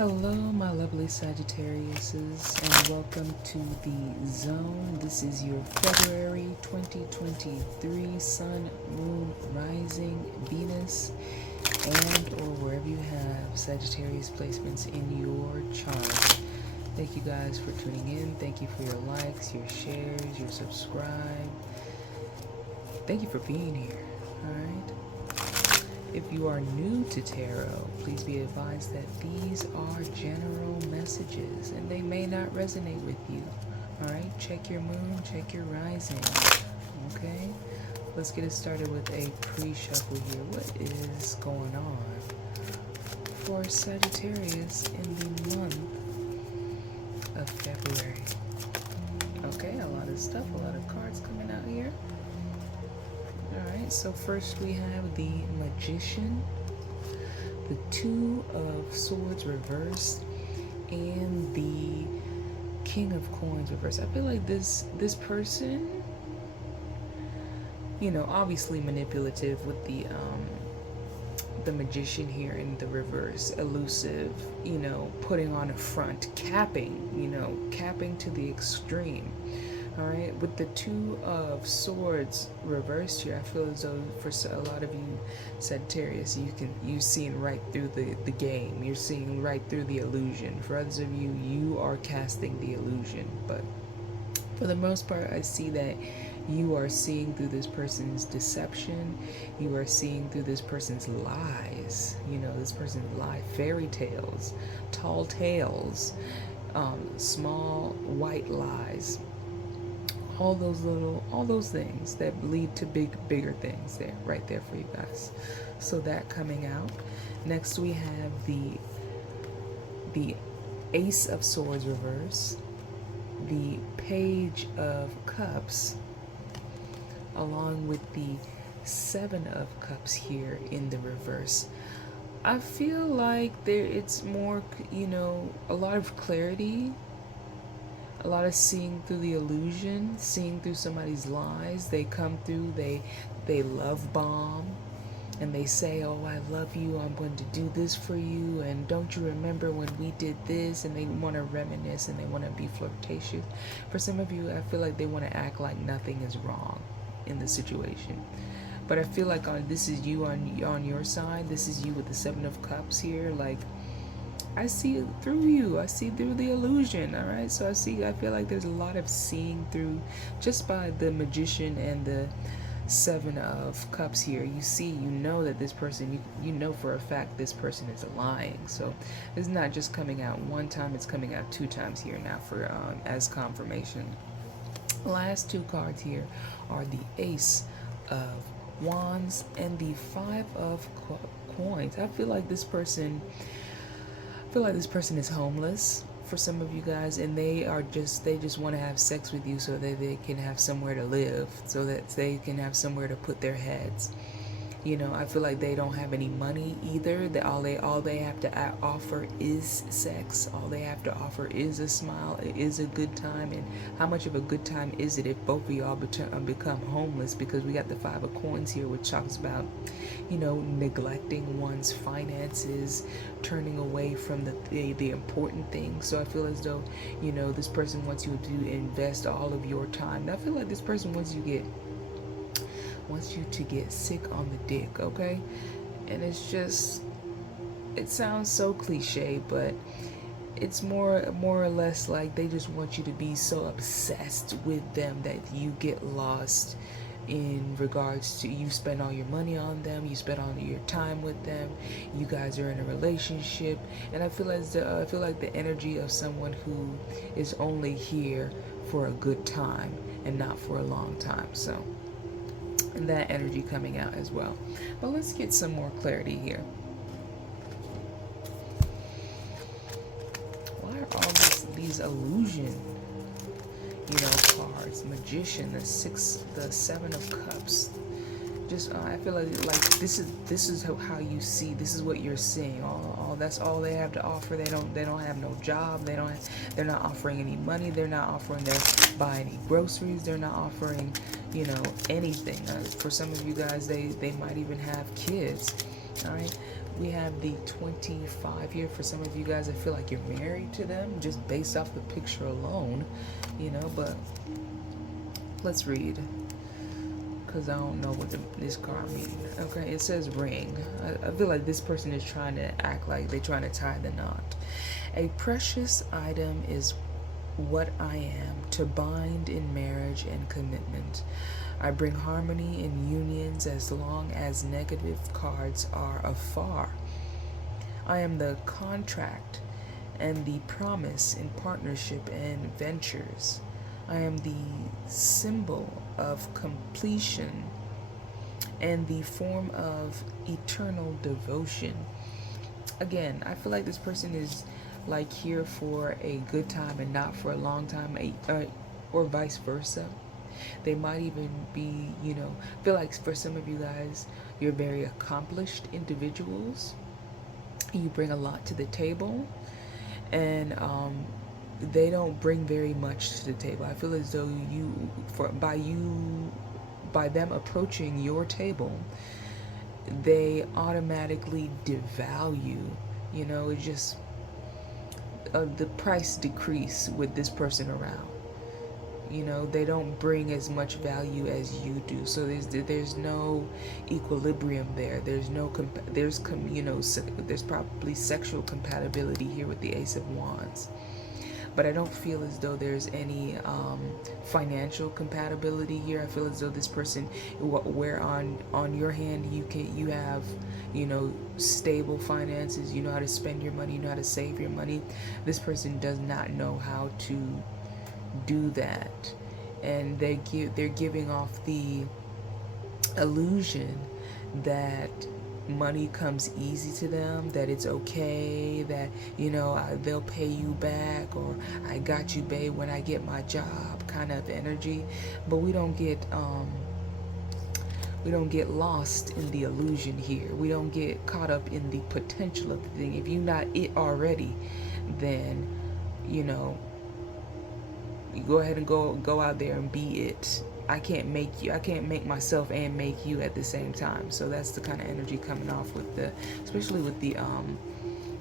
Hello, my lovely Sagittariuses, and welcome to the zone. This is your February 2023 Sun, Moon, Rising, Venus, and or wherever you have Sagittarius placements in your chart. Thank you guys for tuning in. Thank you for your likes, your shares, your subscribe. Thank you for being here. All right. If you are new to tarot, please be advised that these are general messages and they may not resonate with you. All right, check your moon, check your rising. Okay, let's get it started with a pre-shuffle here. What is going on for Sagittarius in the month of February? Okay, a lot of stuff, a lot of cards coming out here. Alright, so first we have the Magician, the Two of Swords reversed, and the King of Coins reversed. I feel like this person, obviously manipulative with the Magician here in the reverse, elusive, putting on a front, capping to the extreme. All right, with the Two of Swords reversed here, I feel as though for a lot of you Sagittarius, you're seeing right through the game. You're seeing right through the illusion. For others of you, you are casting the illusion. But for the most part, I see that you are seeing through this person's deception. You are seeing through this person's lies. This person's lie, fairy tales, tall tales, small white lies. All those things that lead to bigger things there, right there for you guys. So that coming out. Next we have the Ace of Swords reverse, the Page of Cups, along with the Seven of Cups here in the reverse. I feel like it's more, a lot of clarity. A lot of seeing through the illusion, seeing through somebody's lies. They come through, they love bomb, and they say, oh, I love you, I'm going to do this for you, and don't you remember when we did this? And they want to reminisce, and they want to be flirtatious. For some of you, I feel like they want to act like nothing is wrong in the situation. But I feel like this is you on your side. This is you with the Seven of Cups here, like, I see through you. I see through the illusion. All right. So I feel like there's a lot of seeing through just by the Magician and the Seven of Cups here. You know that this person, you know for a fact this person is lying. So it's not just coming out one time, it's coming out two times here now for as confirmation. Last two cards here are the Ace of Wands and the Five of Coins. I feel like this person is homeless for some of you guys, and they just want to have sex with you so that they can have somewhere to live, so that they can have somewhere to put their heads. I feel like they don't have any money either. That all they have to offer is sex. All they have to offer is a smile. It is a good time. And how much of a good time is it if both of y'all become homeless? Because we got the Five of Coins here, which talks about, neglecting one's finances, turning away from the important things. So I feel as though, this person wants you to invest all of your time. And I feel like this person wants you to get sick on the dick, okay? And it sounds so cliche, but it's more or less like they just want you to be so obsessed with them that you get lost in regards to, you spend all your money on them, you spend all your time with them, you guys are in a relationship, and I feel like the energy of someone who is only here for a good time and not for a long time. So and that energy coming out as well. But let's get some more clarity here. Why are all these illusion, cards? Magician, the Seven of Cups. Just I feel like this is how you see. This is what you're seeing. All that's all they have to offer. They don't have no job. They're not offering any money. They're not offering to buy any groceries. They're not offering anything. For some of you guys, they might even have kids. All right, We have the 25 here. For some of you guys, I feel like you're married to them just based off the picture alone, you know, but let's read, because I don't know what this card means. Okay, it says ring. I feel like this person is trying to act like they're trying to tie the knot. A precious item is what I am, to bind in marriage and commitment. I bring harmony in unions as long as negative cards are afar. I am the contract and the promise in partnership and ventures. I am the symbol of completion and the form of eternal devotion. Again, I feel like this person is like here for a good time and not for a long time, or vice versa. They might even be, you know, feel like for some of you guys, you're very accomplished individuals. You bring a lot to the table, and they don't bring very much to the table. I feel as though by them approaching your table, they automatically devalue. You know, it just the price decrease with this person around. You know, they don't bring as much value as you do. So there's no equilibrium there. There's probably sexual compatibility here with the Ace of Wands. But I don't feel as though there's any financial compatibility here. I feel as though this person, where on your hand you have, you know, stable finances. You know how to spend your money. You know how to save your money. This person does not know how to do that, and they're giving off the illusion that money comes easy to them, that it's okay, that, you know, they'll pay you back, or I got you, babe, when I get my job kind of energy. But we don't get lost in the illusion here. We don't get caught up in the potential of the thing. If you're not it already, then, you know, you go ahead and go out there and be it. I can't make myself and make you at the same time. So that's the kind of energy coming off with especially with the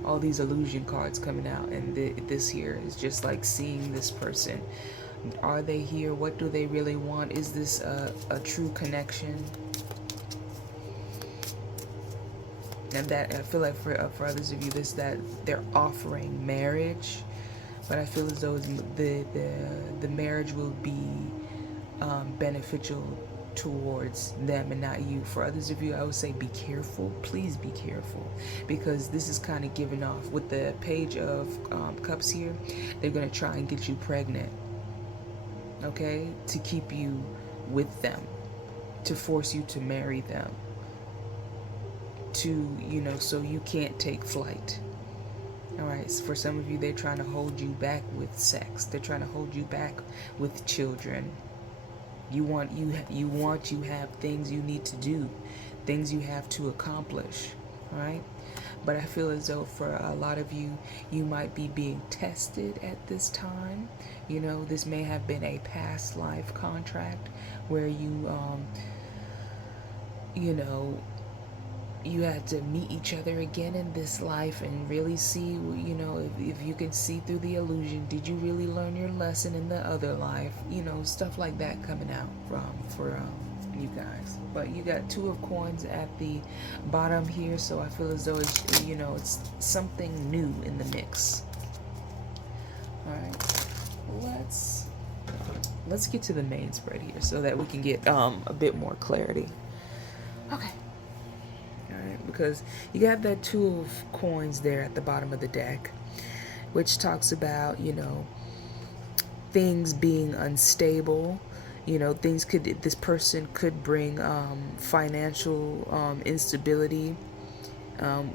all these illusion cards coming out. And this here is just like seeing this person. Are they here? What do they really want? Is this a true connection? And that, I feel like for others of you, that they're offering marriage. But I feel as though the marriage will be beneficial towards them and not you. For others of you, I would say be careful. Please be careful, because this is kind of giving off with the Page of Cups here. They're going to try and get you pregnant, okay, to keep you with them, to force you to marry them, to, you know, so you can't take flight. All right, so for some of you, they're trying to hold you back with sex. They're trying to hold you back with children. You have things you need to do, things you have to accomplish, right? But I feel as though for a lot of you, you might be being tested at this time. You know, this may have been a past life contract where you, you know, you had to meet each other again in this life and really see, you know, if you can see through the illusion. Did you really learn your lesson in the other life? You know, stuff like that coming out for you guys. But you got Two of Coins at the bottom here, so I feel as though it's, you know, it's something new in the mix. All right, let's get to the main spread here so that we can get a bit more clarity. Okay. Because you got that Two of Coins there at the bottom of the deck, which talks about, you know, things being unstable. You know, this person could bring financial instability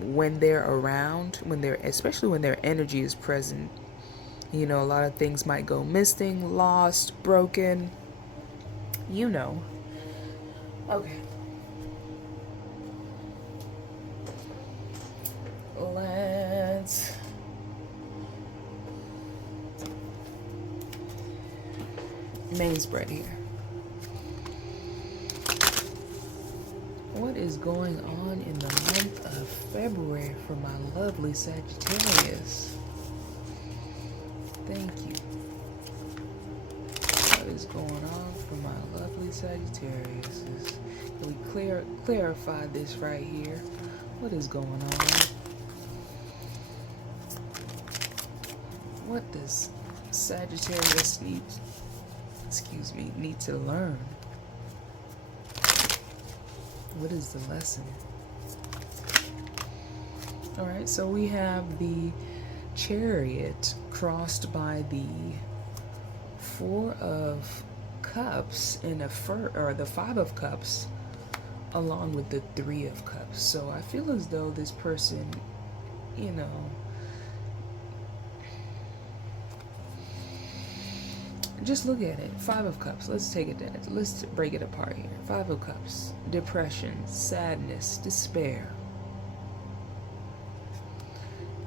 when they're around, especially when their energy is present. You know, a lot of things might go missing, lost, broken. You know. Okay. Let's main spread here. What what is going on in the month of February for my lovely Sagittarius? Thank you. What is going on for my lovely Sagittarius? Can we clarify this right here? What is going on? What does Sagittarius need to learn? What is the lesson? All right, so we have the Chariot crossed by the Four of Cups and the Five of Cups, along with the Three of Cups. So I feel as though this person, you know, just look at it. Five of Cups. Let's take it down. Let's break it apart here. Five of Cups. Depression, sadness, despair.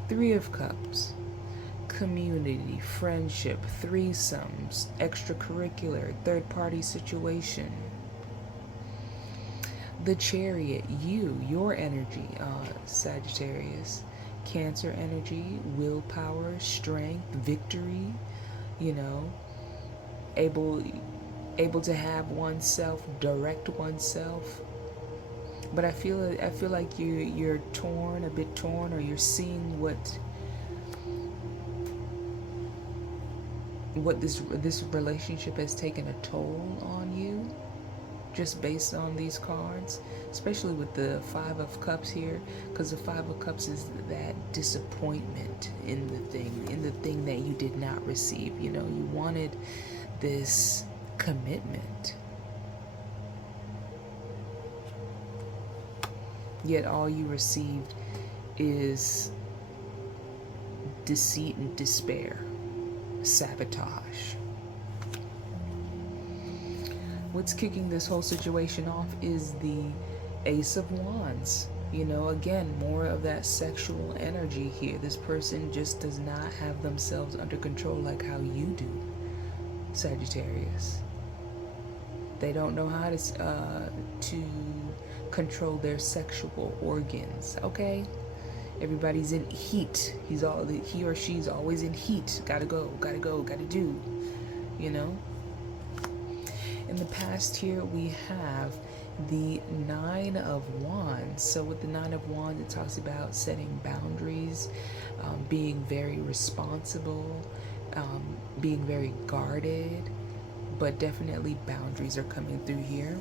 Three of Cups. Community, friendship, threesomes, extracurricular, third-party situation. The Chariot, your energy, Sagittarius. Cancer energy, willpower, strength, victory, you know, able to have oneself, direct oneself. But I feel like you're a bit torn, or you're seeing what this relationship has taken a toll on you, just based on these cards, especially with the Five of Cups here, because the Five of Cups is that disappointment in the thing that you did not receive. You know, you wanted this commitment, yet all you received is deceit and despair, sabotage. What's kicking this whole situation off is the Ace of Wands. You know, again, more of that sexual energy here. This person just does not have themselves under control like how you do, Sagittarius. They don't know how to control their sexual organs, okay? Everybody's in heat. He or she's always in heat. Gotta go, gotta do, you know? In the past here, we have the Nine of Wands. So with the Nine of Wands, it talks about setting boundaries, being very responsible, being very guarded, but definitely boundaries are coming through here.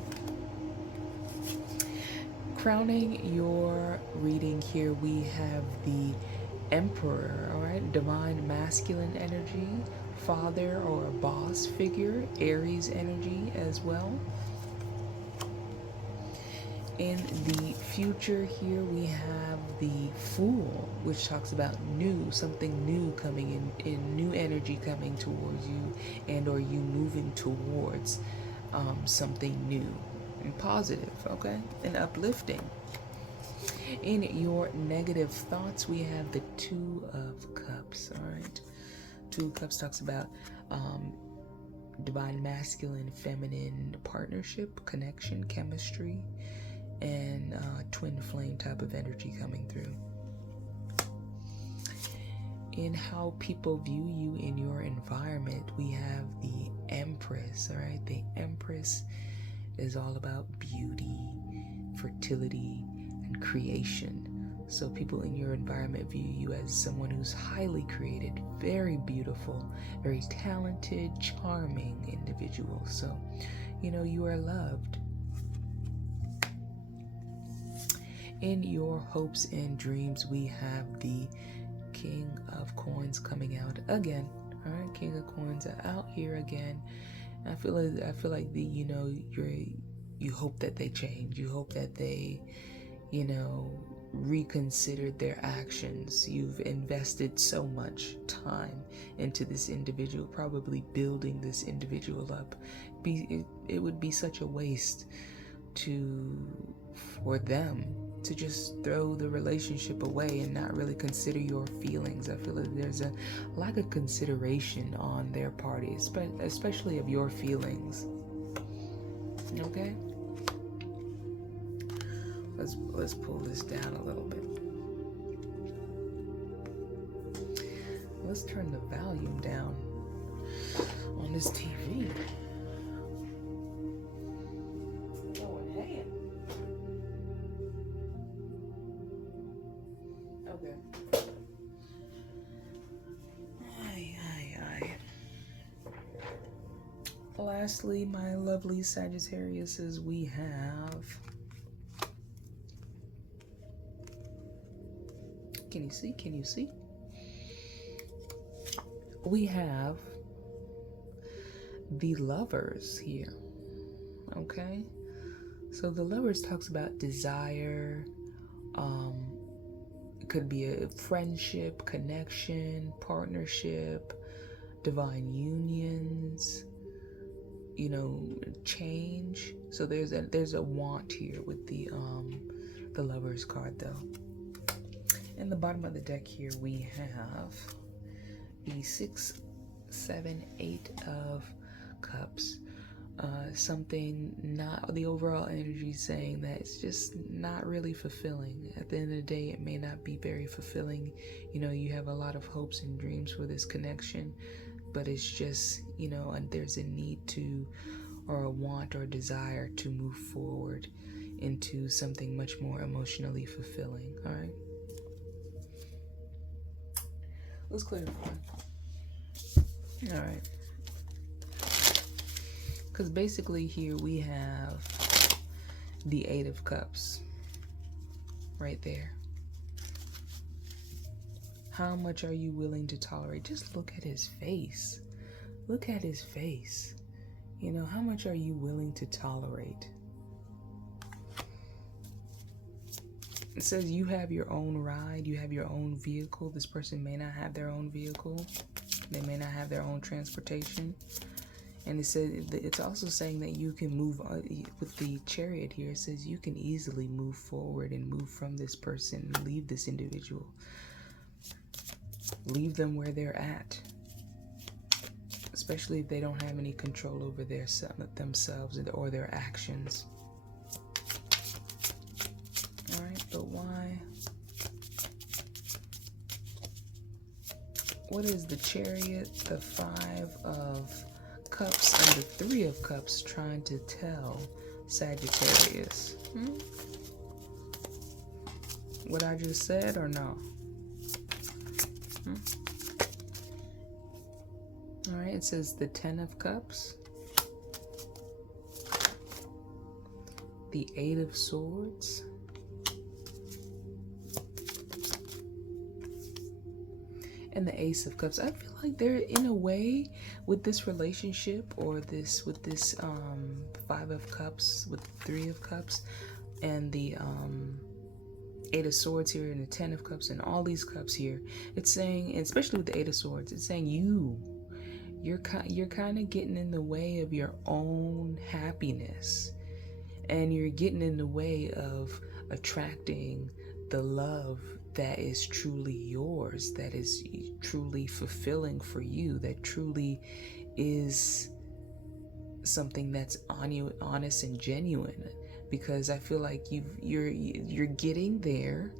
Crowning your reading here, we have the Emperor, all right? Divine masculine energy, father or a boss figure, Aries energy as well. In the future here, we have the Fool, which talks about something new coming in new energy coming towards you, and or you moving towards something new and positive, okay, and uplifting. In your negative thoughts, we have the Two of Cups, all right? Two of Cups talks about divine masculine, feminine partnership, connection, chemistry, and twin flame type of energy coming through. In how people view you in your environment, we have the Empress, all right? The Empress is all about beauty, fertility, and creation. So people in your environment view you as someone who's highly created, very beautiful, very talented, charming individual. So, you know, you are loved. In your hopes and dreams, we have the King of Coins coming out again. All right, King of Coins are out here again. I feel like you hope that they change. You hope that they, reconsidered their actions. You've invested so much time into this individual, probably building this individual up. It would be such a waste for them to just throw the relationship away and not really consider your feelings. I feel like there's a lack of consideration on their part, especially of your feelings. Okay? Let's pull this down a little bit. Let's turn the volume down on this TV. Going ham. Okay. Aye. Lastly, my lovely Sagittariuses, we have. Can you see? Can you see? We have the Lovers here. Okay? So the Lovers talks about desire. It could be a friendship, connection, partnership, divine unions, change. So there's a want here with the Lovers card, though. In the bottom of the deck here, we have the 6, 7, 8 of Cups. Something not the overall energy saying that it's just not really fulfilling. At the end of the day, it may not be very fulfilling. You have a lot of hopes and dreams for this connection, but it's just, and there's a need to, or a want or desire to move forward into something much more emotionally fulfilling. All right. Let's clarify. All right. Because basically here we have the 8 of Cups right there. How much are you willing to tolerate? Just look at his face. Look at his face. How much are you willing to tolerate? It says you have your own ride, you have your own vehicle. This person may not have their own vehicle. They may not have their own transportation. And it says it's also saying that you can move with the Chariot here. It says you can easily move forward and move from this person and leave this individual. Leave them where they're at. Especially if they don't have any control over themselves or their actions. Alright, but why? What is the Chariot, the 5 of Cups, and the 3 of Cups trying to tell Sagittarius? What I just said or no? Alright, it says the 10 of Cups, the 8 of Swords, and the Ace of Cups. I feel like they're in a way with this relationship, or with this 5 of Cups, with the 3 of Cups, and the 8 of Swords here, and the 10 of Cups, and all these cups here. It's saying, especially with the 8 of Swords, it's saying you're kind of getting in the way of your own happiness, and you're getting in the way of attracting the love that is truly yours, that is truly fulfilling for you, that truly is something that's honest and genuine. Because I feel like you're getting there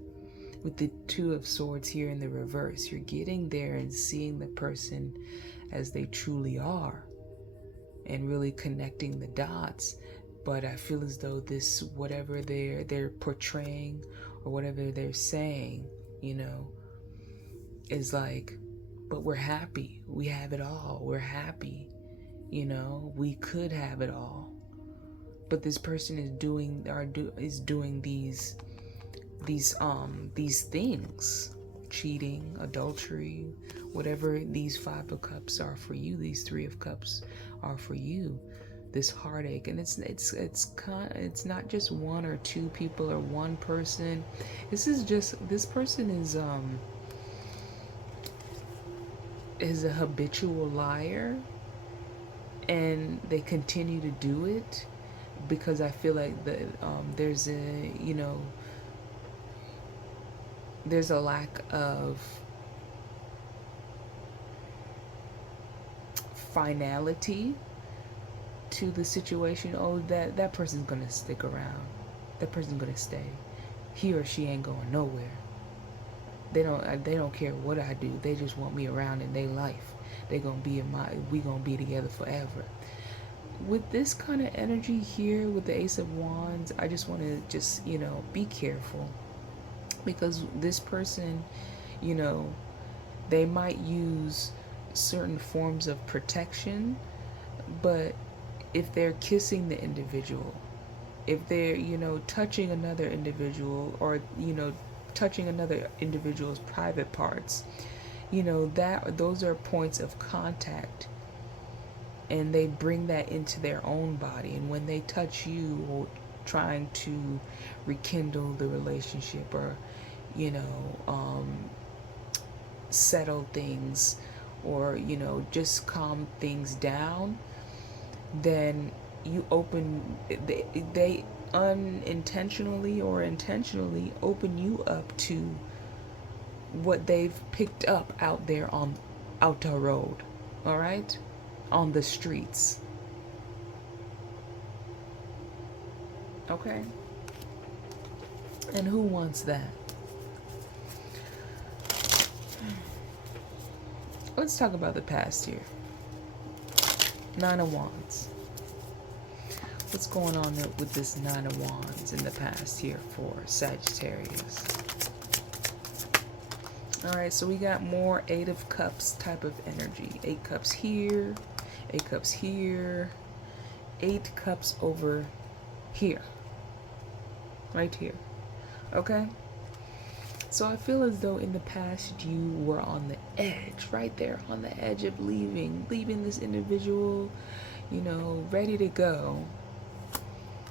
with the 2 of Swords here in the reverse. You're getting there and seeing the person as they truly are and really connecting the dots. But I feel as though this, whatever they're portraying or whatever they're saying, is like, but we're happy. We have it all. We're happy. We could have it all. But this person is doing these things, cheating, adultery, whatever these 5 of Cups are for you, these 3 of Cups are for you. This heartache, and it's not just 1 or 2 people or one person. This person is a habitual liar, and they continue to do it because I feel like there's a lack of finality to the situation. Oh, that person's gonna stick around. That person's gonna stay. he or she ain't going nowhere. They don't care what I do. They just want me around in their life. We gonna be together forever. With this kind of energy here with the Ace of Wands, I just want to just, be careful, because this person, you know, they might use certain forms of protection, but if they're kissing the individual, if they're, touching another individual, or, touching another individual's private parts, that those are points of contact, and they bring that into their own body. And when they touch you, or trying to rekindle the relationship, or, you know, settle things, or, just calm things down, then you they unintentionally or intentionally open you up to what they've picked up out there on outer road, all right, on the streets. Okay, and who wants that? Let's talk about the past here. Nine of Wands. What's going on with this Nine of Wands in the past here for Sagittarius? Alright, so we got more Eight of Cups type of energy. 8 cups here, 8 cups here, 8 cups over here. Right here. Okay? So I feel as though in the past you were on the edge, right there, on the edge of leaving this individual, ready to go.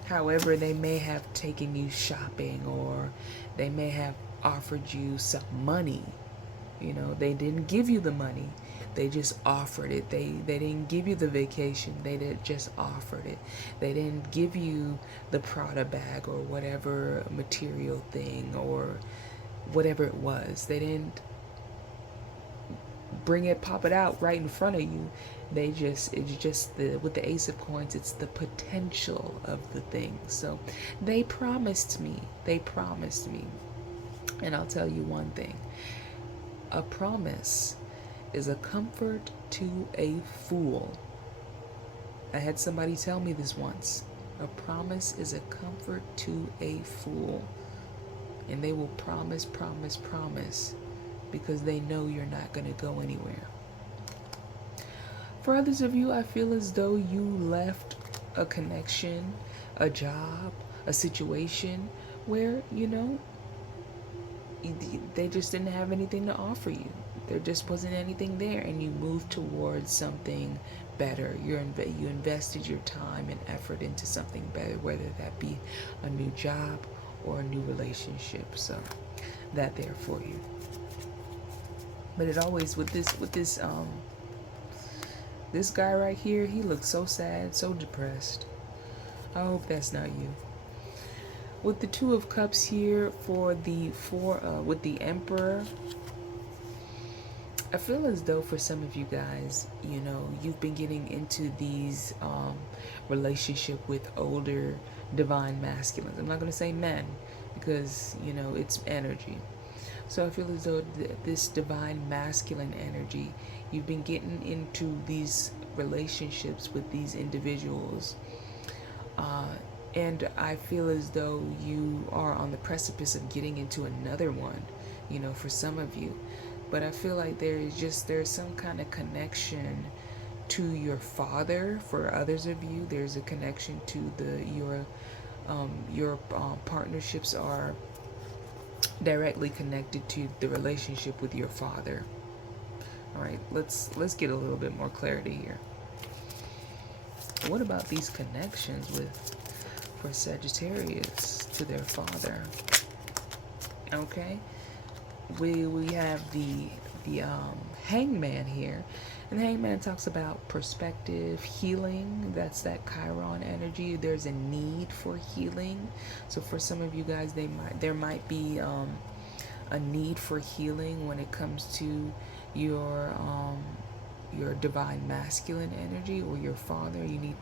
However, they may have taken you shopping, or they may have offered you some money. They didn't give you the money. They just offered it. They didn't give you the vacation. They just offered it. They didn't give you the Prada bag or whatever material thing or whatever it was. They didn't pop it out right in front of you. It's just with the Ace of Coins, it's the potential of the thing. So they promised me. And I'll tell you one thing. A promise is a comfort to a fool. I had somebody tell me this once. A promise is a comfort to a fool. And they will promise because they know you're not going to go anywhere. For others of you, I feel as though you left a connection, a job, a situation where, they just didn't have anything to offer you. There just wasn't anything there, and you moved towards something better. You invested your time and effort into something better, whether that be a new job or a new relationship. So that there for you. But it always with this guy right here, he looks so sad, so depressed. I hope that's not you. With the Two of Cups here with the Emperor, I feel as though for some of you guys, you've been getting into these relationship with older divine masculines. I'm not going to say men because, it's energy. So I feel as though this divine masculine energy, you've been getting into these relationships with these individuals. And I feel as though you are on the precipice of getting into another one, for some of you. But I feel like there's some kind of connection to your father. For others of you, there's a connection to your partnerships are directly connected to the relationship with your father. All right, let's get a little bit more clarity here. What about these connections for Sagittarius to their father? Okay, we have the Hangman here, and the Hangman talks about perspective, healing. That's that Chiron energy. There's a need for healing. So for some of you guys, there might be a need for healing when it comes to your divine masculine energy or your father. You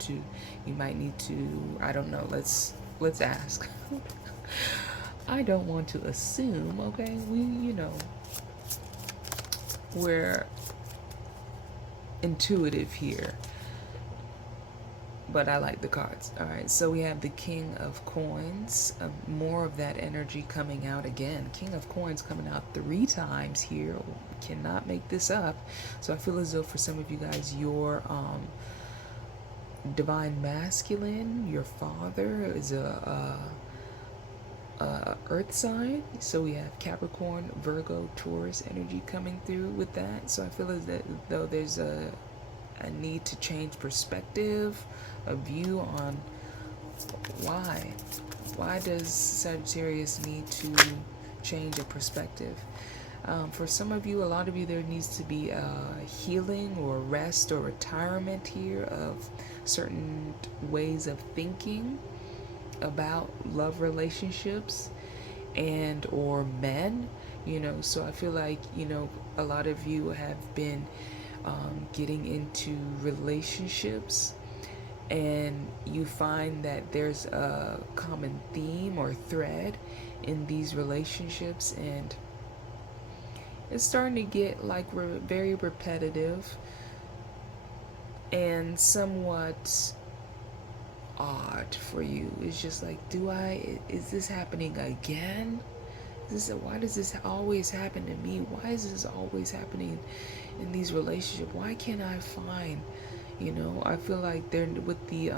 might need to, I don't know, let's ask. I don't want to assume, okay? We're intuitive here, but I like the cards. All right, so we have the King of Coins, more of that energy coming out again. King of Coins coming out 3 times here. Cannot make this up. So I feel as though for some of you guys, your divine masculine, your father is a earth sign. So we have Capricorn, Virgo, Taurus energy coming through with that. So I feel as though there's a need to change perspective, a view on why does Sagittarius need to change a perspective. For some of you, a lot of you, there needs to be a healing or rest or retirement here of certain ways of thinking about love relationships and or men, so I feel like a lot of you have been getting into relationships, and you find that there's a common theme or thread in these relationships, and it's starting to get like very repetitive and somewhat odd for you. It's just like, is this happening again? Why does this always happen to me? Why is this always happening in these relationships? Why can't I find, I feel like they're with the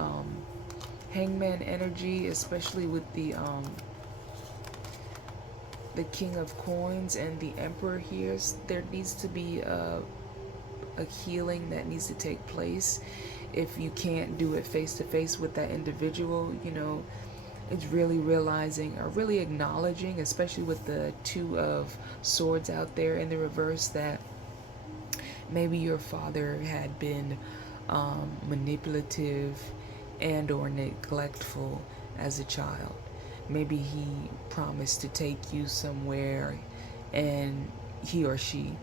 hangman energy, especially with the King of Coins and the Emperor here. There needs to be a healing that needs to take place. If you can't do it face to face with that individual, it's really realizing or really acknowledging, especially with the 2 of Swords out there in the reverse, that maybe your father had been manipulative and or neglectful as a child. Maybe he promised to take you somewhere and he or she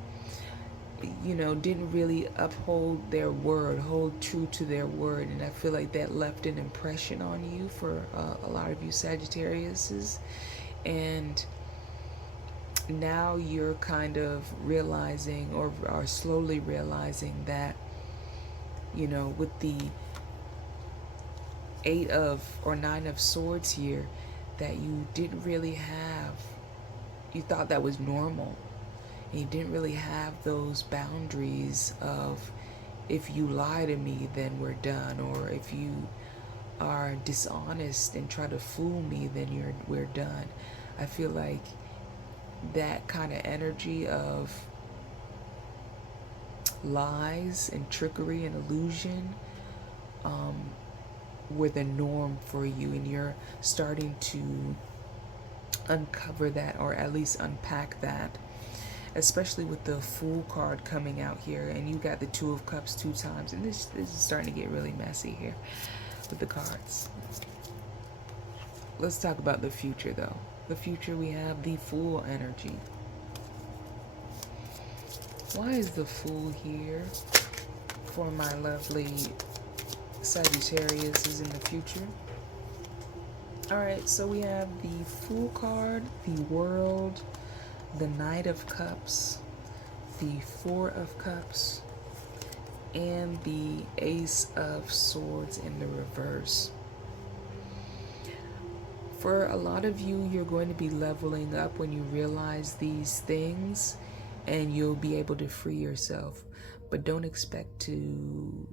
didn't really uphold their word, hold true to their word. And I feel like that left an impression on you for a lot of you Sagittariuses. And now you're kind of realizing or are slowly realizing that, with the 8 of or 9 of Swords here, that you didn't really have, you thought that was normal. And you didn't really have those boundaries of, if you lie to me, then we're done. Or if you are dishonest and try to fool me, then we're done. I feel like that kind of energy of lies and trickery and illusion were the norm for you, and you're starting to uncover that, or at least unpack that, especially with the Fool card coming out here, and you got the 2 of Cups 2 times, and this is starting to get really messy here with the cards. Let's talk about the future, though. The future, we have the Fool energy. Why is the Fool here for my lovely Sagittarius is in the future? Alright, so we have the Fool card, the World, the Knight of Cups, the 4 of Cups, and the Ace of Swords in the reverse. For a lot of you, you're going to be leveling up when you realize these things, and you'll be able to free yourself. But don't expect to,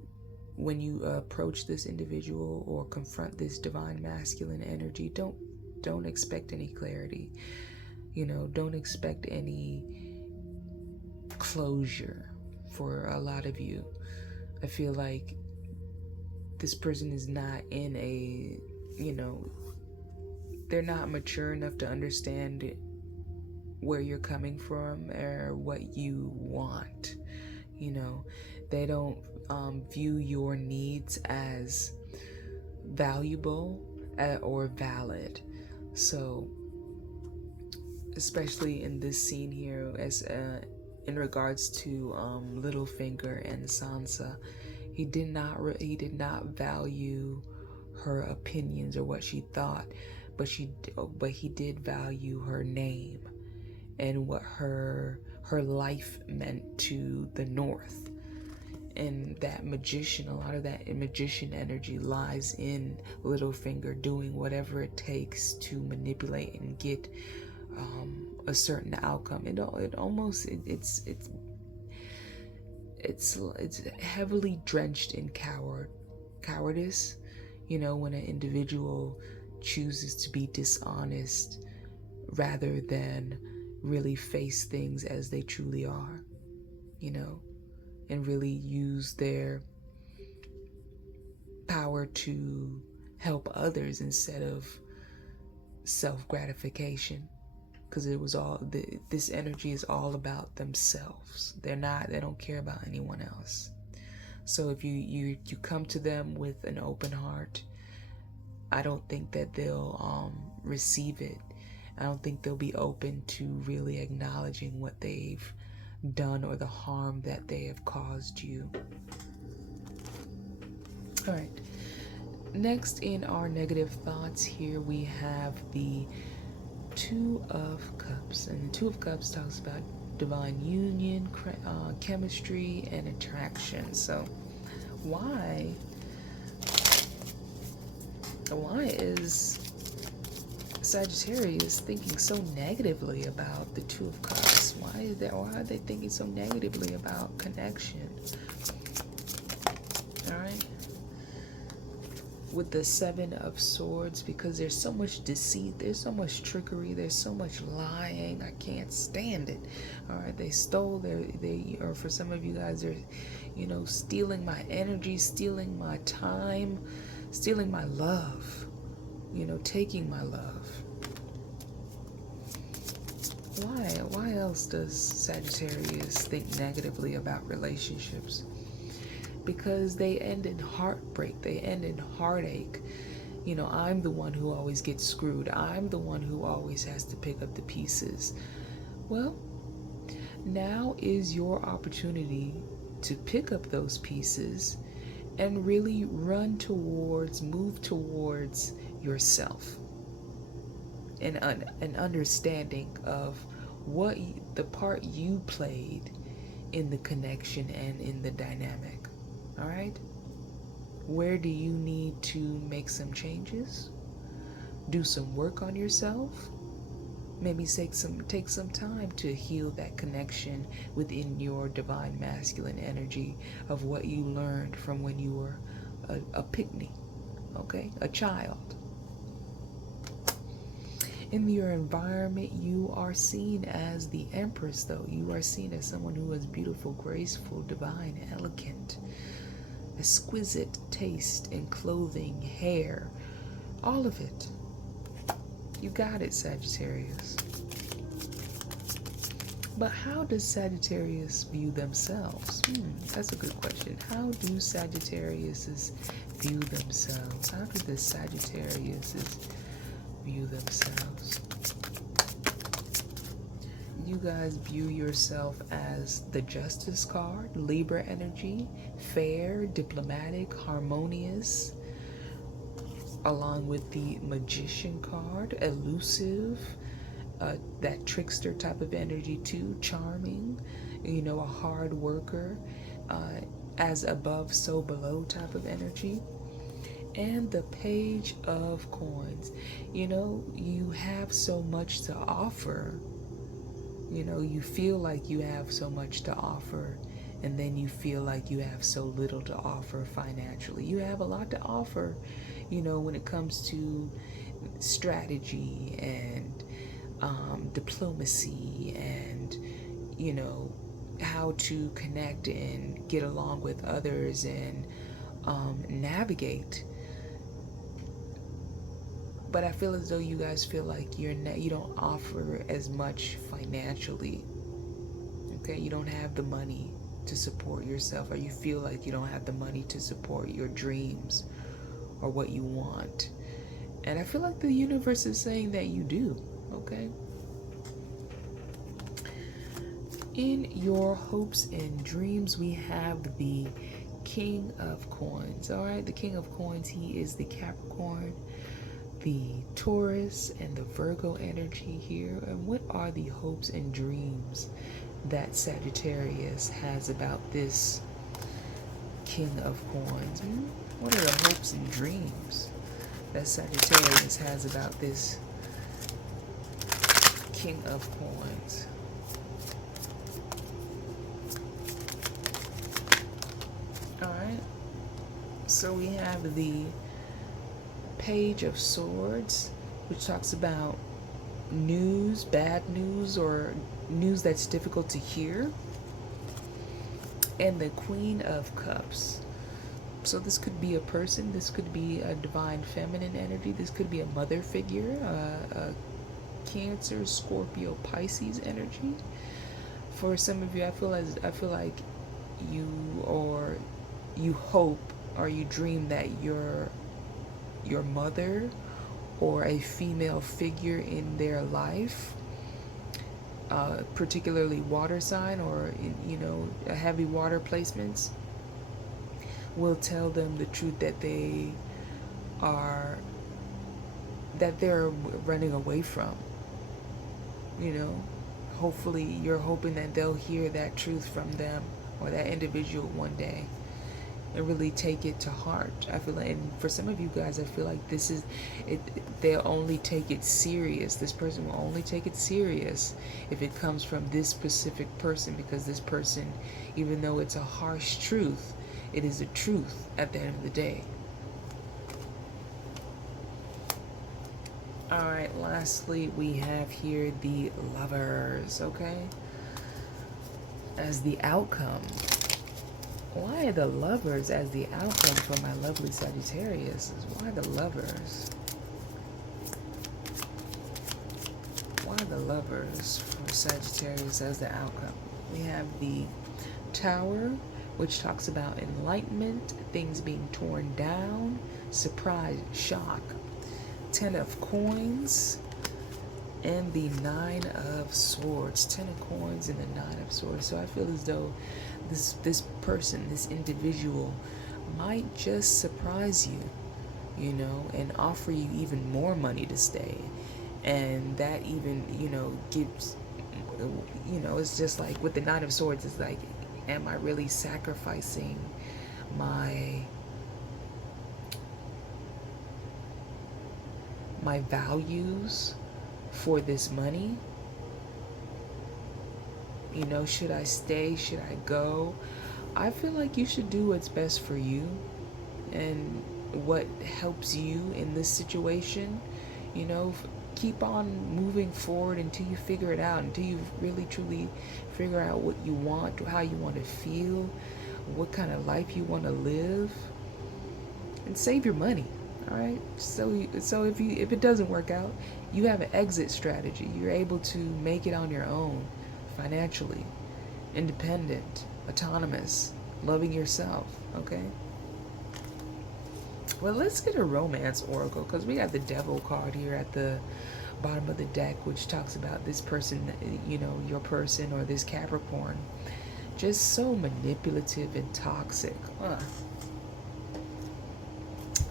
when you approach this individual or confront this divine masculine energy, don't expect any clarity. Don't expect any closure for a lot of you. I feel like this person is not in a, they're not mature enough to understand where you're coming from or what you want. They don't view your needs as valuable or valid. So especially in this scene here, as in regards to Littlefinger and Sansa, he did not value her opinions or what she thought, but he did value her name and what her life meant to the North. And that magician, a lot of that magician energy lies in Littlefinger doing whatever it takes to manipulate and get a certain outcome. It's heavily drenched in cowardice. When an individual chooses to be dishonest rather than really face things as they truly are, and really use their power to help others instead of self-gratification. Because this energy is all about themselves. They don't care about anyone else. So if you come to them with an open heart, I don't think that they'll receive it. I don't think they'll be open to really acknowledging what they've done or the harm that they have caused you. All right. Next in our negative thoughts here, we have the Two of Cups. And the Two of Cups talks about divine union, chemistry, and attraction. So why is Sagittarius thinking so negatively about the Two of Cups? Why are they thinking so negatively about connection? All right. With the Seven of Swords, because there's so much deceit, there's so much trickery, there's so much lying. I can't stand it. All right, they stole or for some of you guys, they're, stealing my energy, stealing my time, stealing my love, taking my love. Why else does Sagittarius think negatively about relationships? Because they end in heartbreak, they end in heartache. I'm the one who always gets screwed. I'm the one who always has to pick up the pieces. Well, now is your opportunity to pick up those pieces and really move towards yourself. And an understanding of what the part you played in the connection and in the dynamic. All right? Where do you need to make some changes? Do some work on yourself? Maybe take some time to heal that connection within your divine masculine energy of what you learned from when you were a pygmy, okay? A child. In your environment, you are seen as the Empress, though. You are seen as someone who is beautiful, graceful, divine, elegant, exquisite taste in clothing, hair, all of it. You got it, Sagittarius. But how does Sagittarius view themselves? That's a good question. How do Sagittariuses view themselves? How do the Sagittariuses view themselves? You guys view yourself as the Justice card, Libra energy, fair, diplomatic, harmonious, along with the Magician card, elusive, that trickster type of energy too, charming, a hard worker, as above so below type of energy. And the Page of Coins. You have so much to offer. You feel like you have so much to offer, and then you feel like you have so little to offer financially. You have a lot to offer, when it comes to strategy and diplomacy and, how to connect and get along with others and navigate. But I feel as though you guys feel like you don't offer as much financially. Okay, you don't have the money to support yourself, or you feel like you don't have the money to support your dreams or what you want. And I feel like the universe is saying that you do. Okay. In your hopes and dreams, we have the King of Coins. All right, the King of Coins, he is the Capricorn. the Taurus and the Virgo energy here. And what are the hopes and dreams that Sagittarius has about this King of Coins? What are the hopes and dreams that Sagittarius has about this King of Coins? Alright, so we have the Page of Swords, which talks about news, bad news, or news that's difficult to hear, and the Queen of Cups. So this could be a person, this could be a divine feminine energy, this could be a mother figure, a Cancer, Scorpio, Pisces energy. For some of you, I feel like you hope or you dream that your mother or a female figure in their life, particularly water sign or a heavy water placements, will tell them the truth that they're running away from. Hopefully you're hoping that they'll hear that truth from them or that individual one day and really take it to heart. I feel like, and for some of you guys, I feel like this is it. They'll only take it serious. This person will only take it serious if it comes from this specific person, because this person, even though it's a harsh truth, it is a truth at the end of the day. All right, lastly, we have here the Lovers, okay? As the outcome. Why are the Lovers as the outcome for my lovely Sagittarius? Why the Lovers? Why the Lovers for Sagittarius as the outcome? We have the Tower, which talks about enlightenment, things being torn down, surprise, shock. 10 of Coins and the 9 of Swords. 10 of Coins and the 9 of Swords. So I feel as though this person, this individual, might just surprise you, and offer you even more money to stay. And that even, gives, it's just like with the 9 of Swords, it's like, am I really sacrificing my values for this money? Should I stay? Should I go? I feel like you should do what's best for you and what helps you in this situation. Keep on moving forward until you figure it out, until you really truly figure out what you want, how you want to feel, what kind of life you want to live, and save your money. All right. So if it doesn't work out, you have an exit strategy. You're able to make it on your own, financially, independent, autonomous, loving yourself. Okay. Well, let's get a romance oracle, because we got the Devil card here at the bottom of the deck, which talks about this person, your person or this Capricorn, just so manipulative and toxic.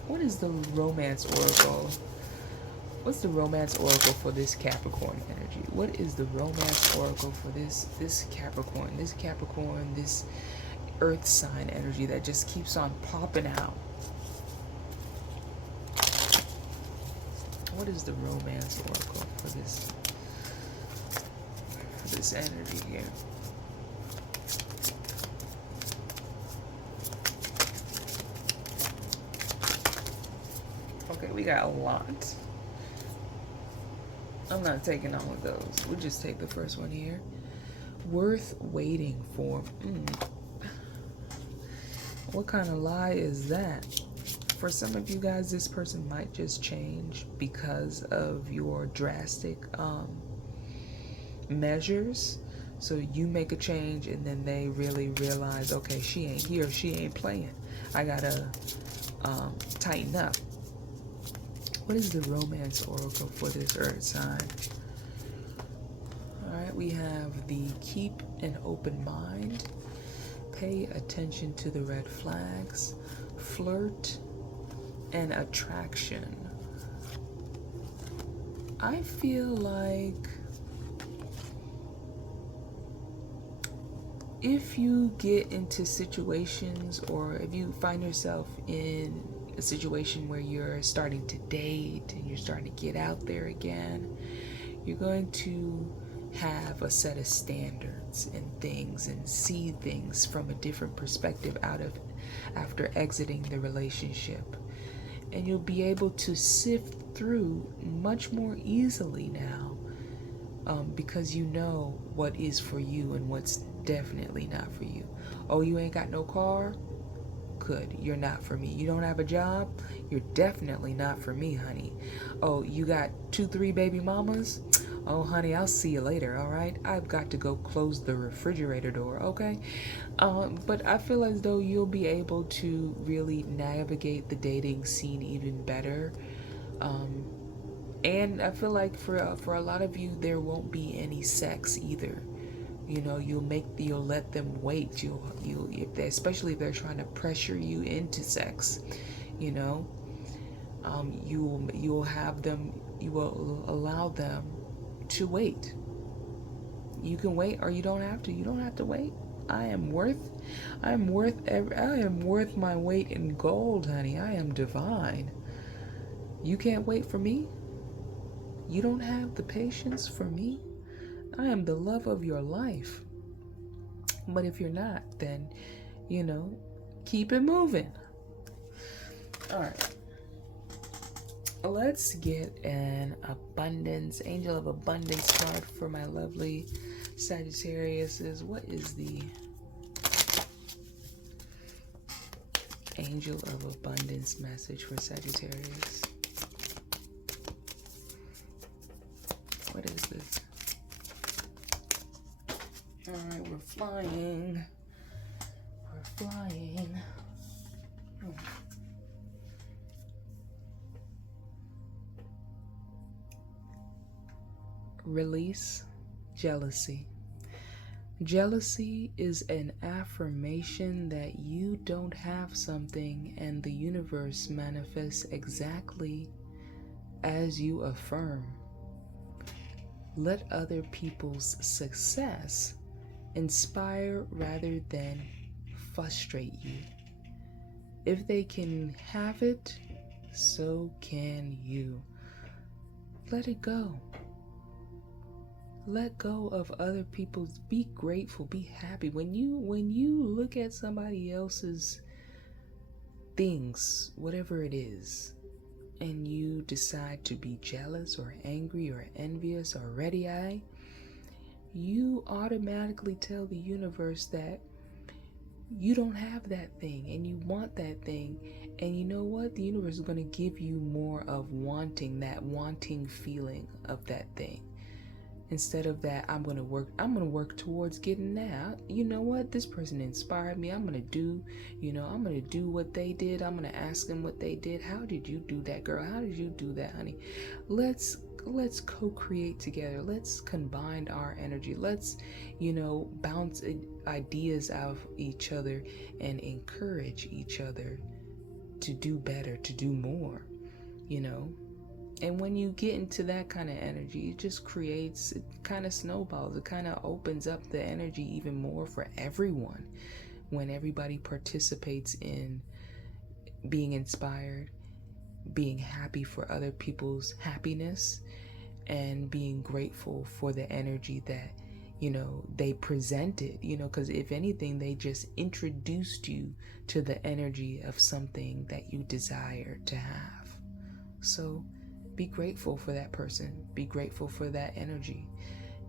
What is the romance oracle? What's the romance oracle for this Capricorn energy? What is the romance oracle for this Capricorn? This Capricorn, this earth sign energy that just keeps on popping out. What is the romance oracle for this energy here? Okay, we got a lot. I'm not taking all of those. We'll just take the first one here. Worth waiting for. What kind of lie is that? For some of you guys, this person might just change because of your drastic measures. So you make a change and then they really realize, okay, she ain't here, she ain't playing. I gotta tighten up. What is the romance oracle for this earth sign? All right, we have the keep an open mind, pay attention to the red flags, flirt, and attraction. I feel like if you get into situations, or if you find yourself in a situation where you're starting to date and you're starting to get out there again, you're going to have a set of standards and things, and see things from a different perspective after exiting the relationship. And you'll be able to sift through much more easily now, because you know what is for you and what's definitely not for you. Oh, you ain't got no car? Good, you're not for me. You don't have a job? You're definitely not for me, honey. Oh, you got 2, 3 baby mamas? Oh, honey, I'll see you later, all right? I've got to go close the refrigerator door, okay? But I feel as though you'll be able to really navigate the dating scene even better. And I feel like for a lot of you, there won't be any sex either. You know, you'll let them wait. Especially if they're trying to pressure you into sex. You know, you will allow them to wait. You can wait, or you don't have to. You don't have to wait. I am worth my weight in gold, honey. I am divine. You can't wait for me? You don't have the patience for me? I am the love of your life. But if you're not, then, keep it moving. All right. Let's get an angel of abundance card for my lovely Sagittarius. What is the angel of abundance message for Sagittarius? What is this? All right, we're flying. Release jealousy. Jealousy is an affirmation that you don't have something, and the universe manifests exactly as you affirm. Let other people's success inspire rather than frustrate you. If they can have it, so can you. Let it go. Let go of other people's. Be grateful, be happy. When you look at somebody else's things, whatever it is, and you decide to be jealous or angry or envious or ready-eyed, you automatically tell the universe that you don't have that thing and you want that thing. And you know what? The universe is going to give you more of that wanting feeling of that thing. Instead of that, I'm going to work towards getting that. You know what? This person inspired me. I'm going to do what they did. I'm going to ask them what they did. How did you do that, girl? How did you do that, honey? Let's co-create together. Let's combine our energy. Let's, bounce ideas out of each other and encourage each other to do better, to do more, And when you get into that kind of energy, it kind of snowballs. It kind of opens up the energy even more for everyone. When everybody participates in being inspired, being happy for other people's happiness, and being grateful for the energy that, they presented, because if anything, they just introduced you to the energy of something that you desire to have. So, be grateful for that person. Be grateful for that energy.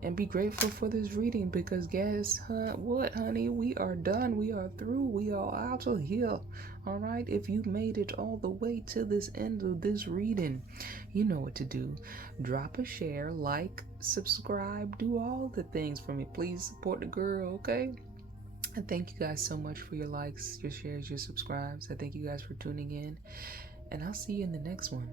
And be grateful for this reading, because guess what, honey? We are done. We are through. We are out of here. All right? If you made it all the way to this end of this reading, you know what to do. Drop a share, like, subscribe, do all the things for me. Please support the girl, okay? And thank you guys so much for your likes, your shares, your subscribes. I thank you guys for tuning in. And I'll see you in the next one.